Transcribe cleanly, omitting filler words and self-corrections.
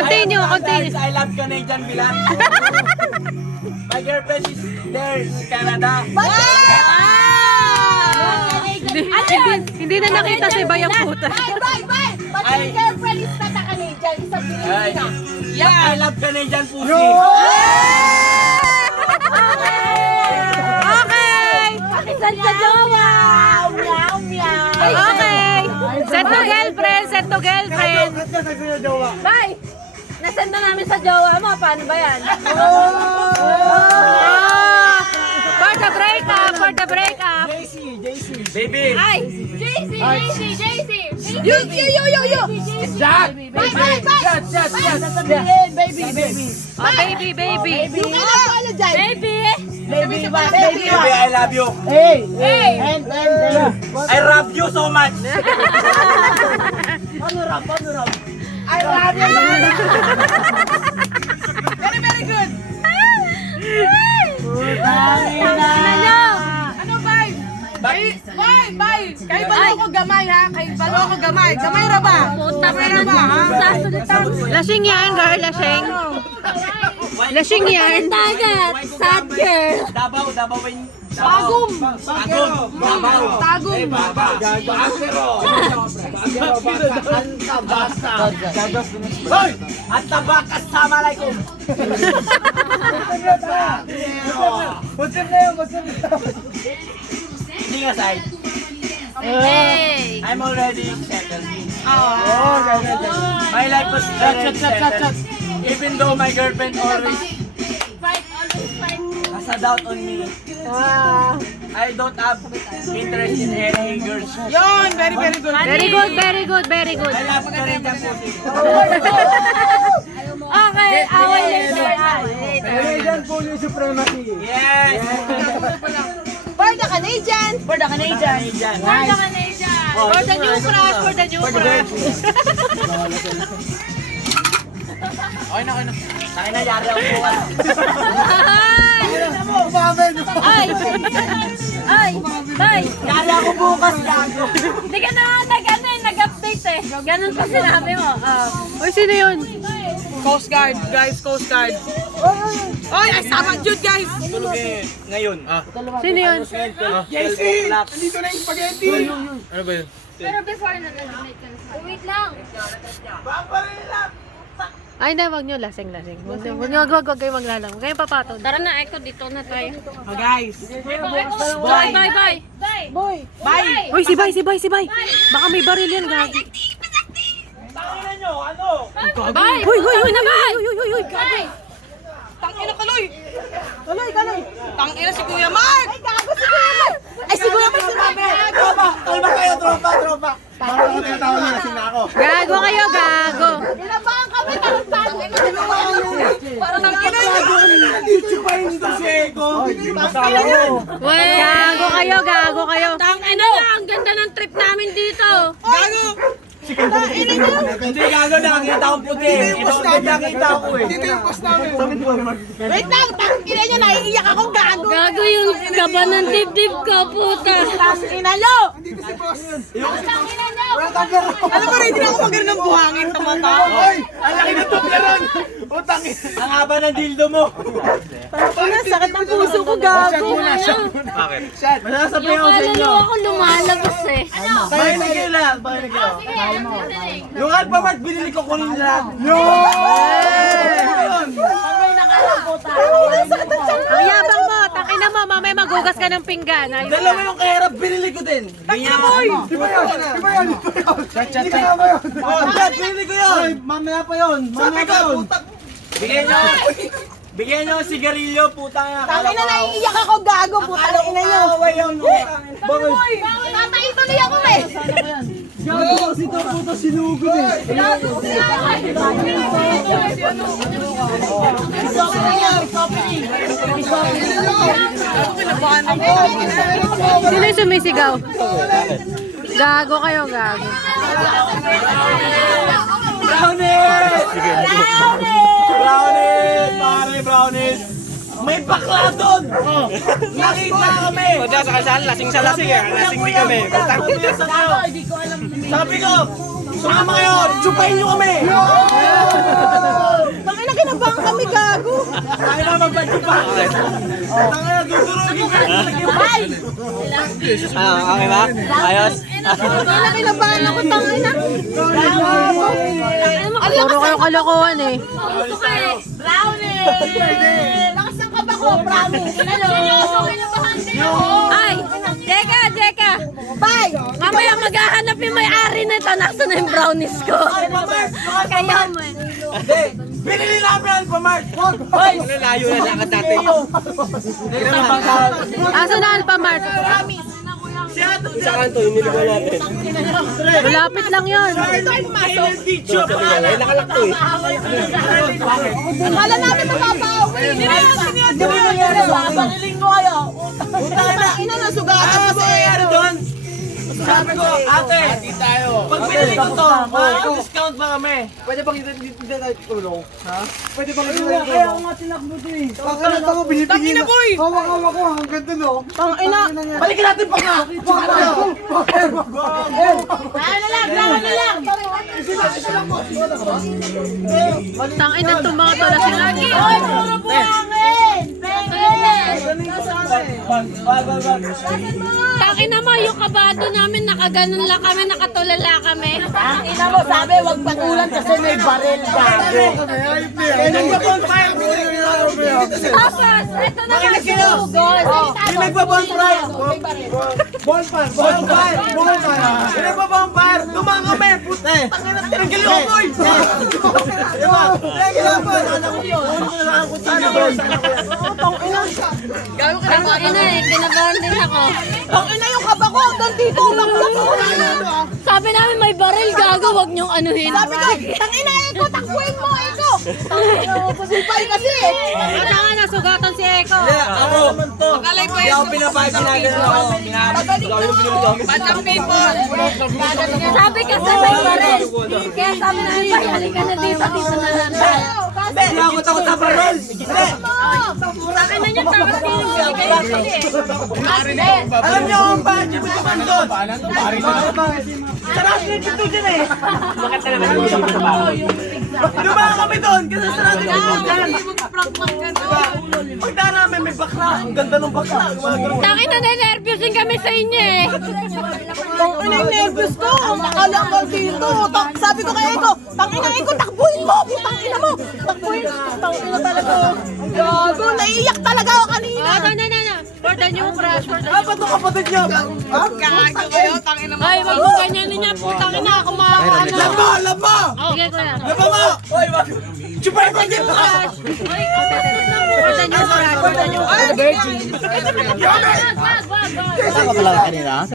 Continue, continue. I love Canadian Bilan. My girlfriend is there in Canada. Hindi na nakita si Bayang puta. Bye! But your girlfriend is not a Canadian, is a Filipina. I love Canadian pussy. Okay! Pakisan sa jowa! Meow, meow! Okay! Set to girlfriend, set to girlfriend. Bye! Nasend na namin sa jowa mo. Paano ba yan? For the breakup, for the breakup. Baby. Ay! JC! You! Jack. Bye! Sasabihin, baby. Oh, baby. You can apologize! Baby, Baby, I love you. Hey! I love you so much. I love you! Very good. Ano, bye? Bye. Kay balo ko gamay, ha? Kay balo ko gamay. Gamay ra ba? Gamay ra ba, ha? Lasing yan, girl, lasing. Lasing yan. Sad girl! Davao. Tagum. Hoy! At tabak, assalamualaikum. Leaving aside, I'm already settled. My life was already settled. Even though my girlfriend always has a doubt on me. I don't have interest in any girls. Yon, very good. Very good. I love Canadian pussy. Okay, away later. Canadian Police Supremacy. Yes! For the Canadian! For the Canadian. For the new crush, for the new crush. Okay na. Takin na, yari ako bukas. Ay! Bye! Yari ako bukas, gago. Hindi ka na nag-update eh. Ganun pa sinabi mo. Uy, sino yun? Coast Guard, guys, Coast Guard. Oy, ay sama Jude, guys. Tulugin. Ngayon. Sino yun? JC! Nandito na yung spaghetti. Ano ba yun? Pero before na wait lang. Ay, na, wag nyo, lasing. Wag kayo maglalang. Huwag kayong papatod. Tara na, Echo, dito na tayo. Oh, guys. Bye! Bye. Uy, si Bay. Baka may baril yan, gagi. Takinan nyo, ano? Bye! Uy. Bye! Tangina kaloy. Tangina si Kuya Mark. Ay, siguro may sinabi! Tropa. Parang ako tinatawa niya, lasing na ako. Gago kayo, gago. Kinabahan kami, tarantado. Parang Dito pa yung Sego. Gago kayo. Tangina na, ang ganda ng trip namin dito. Gago. Hindi gago, nakakita akong puti. Ito ang nakakita ko eh. Dito yung post namin. Wait lang, tangina nyo, naiiyak ako, gago. Gago yung gaba ng dibdib ko, puta. Tangina nyo. Dito si boss. Tangina nyo. Alam mo rin, hindi na ako magano ng buhangin sa mata. Hoy! Ang laki ng tubleron! Utang Ang haba ng dildo mo. Sakit ng puso ko, gago. Bakit? Masasabi ako sa Yung inyo. kaluluwa ko lumalabas eh. Pakinig kayo lang. Yung Alphamart, binili ko kunin lahat. Ang yabang mo, takina mo, mamaya magugas ka ng pinggan. Ayun Dalawa na. yung kahirap, binili ko din. Ganyan ako. Di ba yun? Hindi ka ba yun? Oh, dad, binili ko yun. Mamaya pa yun. Sabi ko, puta. Bigyan nyo ang sigarilyo, puta nga. Tangina, naiiyak ako, gago, puta. Tangina nyo. Away yun. Tatay tuloy ako eh. Gago kasi ito puto sinugod eh. Sino yung sumisigaw? Gago kayo, gago. Brownies! Brownies! May bakla doon! Nakita kami! O sa kalsaan, lasing sa lasing eh. Lasing din kami. Sabi ko, Sumama kayo! Chupain nyo kami! Tangina, kinabahan kami, gago. Tayo na magpa-chupa! Tangina, dudurugin ko yung bay! Okay ba? Ayos? Tangina, kinabahan ako, tangina. Puro kayo kalokohan eh. Gusto ka eh. Brownie! Lakas ng kaba ko, promise. Ay, Jeka. Bye! Mamaya maghahanap yung may-ari nito. Nasaan na yung brownies ko? Kaya mo eh. Hindi! Binili namin ang Alphamart! Hoy! Layo na lakad natin. Hindi naman bangkal. Asa na Alphamart? Sa kanto, yung niligaw natin. Malapit lang yun. Teacher, pangalan. Nakalak to eh. Akala namin mapapawi. Hindi mo nangyari sa akin. Paniling mo kayo. Tangina, nasugatan Ano kasi. ba nangyari doon? Sabi ko, ate, pag pinili ko to, discount ba kami? Pwede bang hindi tayo tulong? Ha? Pwede bang hindi tayo tulong? Kaya ako nga tinakbo to eh. Pakala ko, binibigyan na. Hawak-hawak ko, ang ganda no? Tangina. Balikin natin pa nga! Lawan na lang. Tangin na itong mga to lasing lagi. Oy, puro buhangin. Takin naman yung kabado namin. Nakaganon lang kami. Nakatulala kami. Ina mo, sabi, wag patulan kasi may baril gago. Tapos, ito na nga Makinig kayo. sugod. Yung nagbabonfire! Bonfire! Yung nagbabonfire! Dumang kami! Puta! Tangina, tinanggal yung amoy! Diba? Tinanggal yung amoy! Gago ka na. Ako, ina eh. Kinabahan din ako. Tangina yung kaba ko. Hanggang dito, umaklap ko. Sabi namin may baril gago. Wag niyong anuhin. Sabi ko, tangina, Eko, takbuhin mo, Eko. Tangina, pusipay kasi eh. Kailangan na sugatan si Eko. Ako! Hindi ako pinapayag ginagano ako. Batang people. Sabi kasi may baril. Kaya sabi namin, bayali ka na dito. Dito na lang tayo. Hindi ako takot sa baril! Hindi! Sabi na niya, tapos Alam niyo kung bakit yung bitukan doon? Sarap yung pinto dyan eh! Bakit na naman yung Dumaan kami doon kasi sarap yung pinto dyan! Pagdaan namin may bakla, ang ganda ng bakla! Takin na nervousin kami sa inyo eh. Tangina yung nervous ko. Akala ko dito. Sabi ko kay Eko, tangina Eko, takbuhin mo. Tangina mo. Takbuhin. Tangina talaga. Gago, naiiyak talaga ako kanina. No. For the new crush, for the Ah, ba't nung kapatid niyo? Gago kayo, tangina mo. Ay, wag mo ganyanin niya. Putang ina, ako makakaano. Laba! Laba! Sige, kuya. Laba mo! Oy, wag! Chupay pa din mo! For the new crush, for the new Wag, wag, wag. Saan ka pala kanina?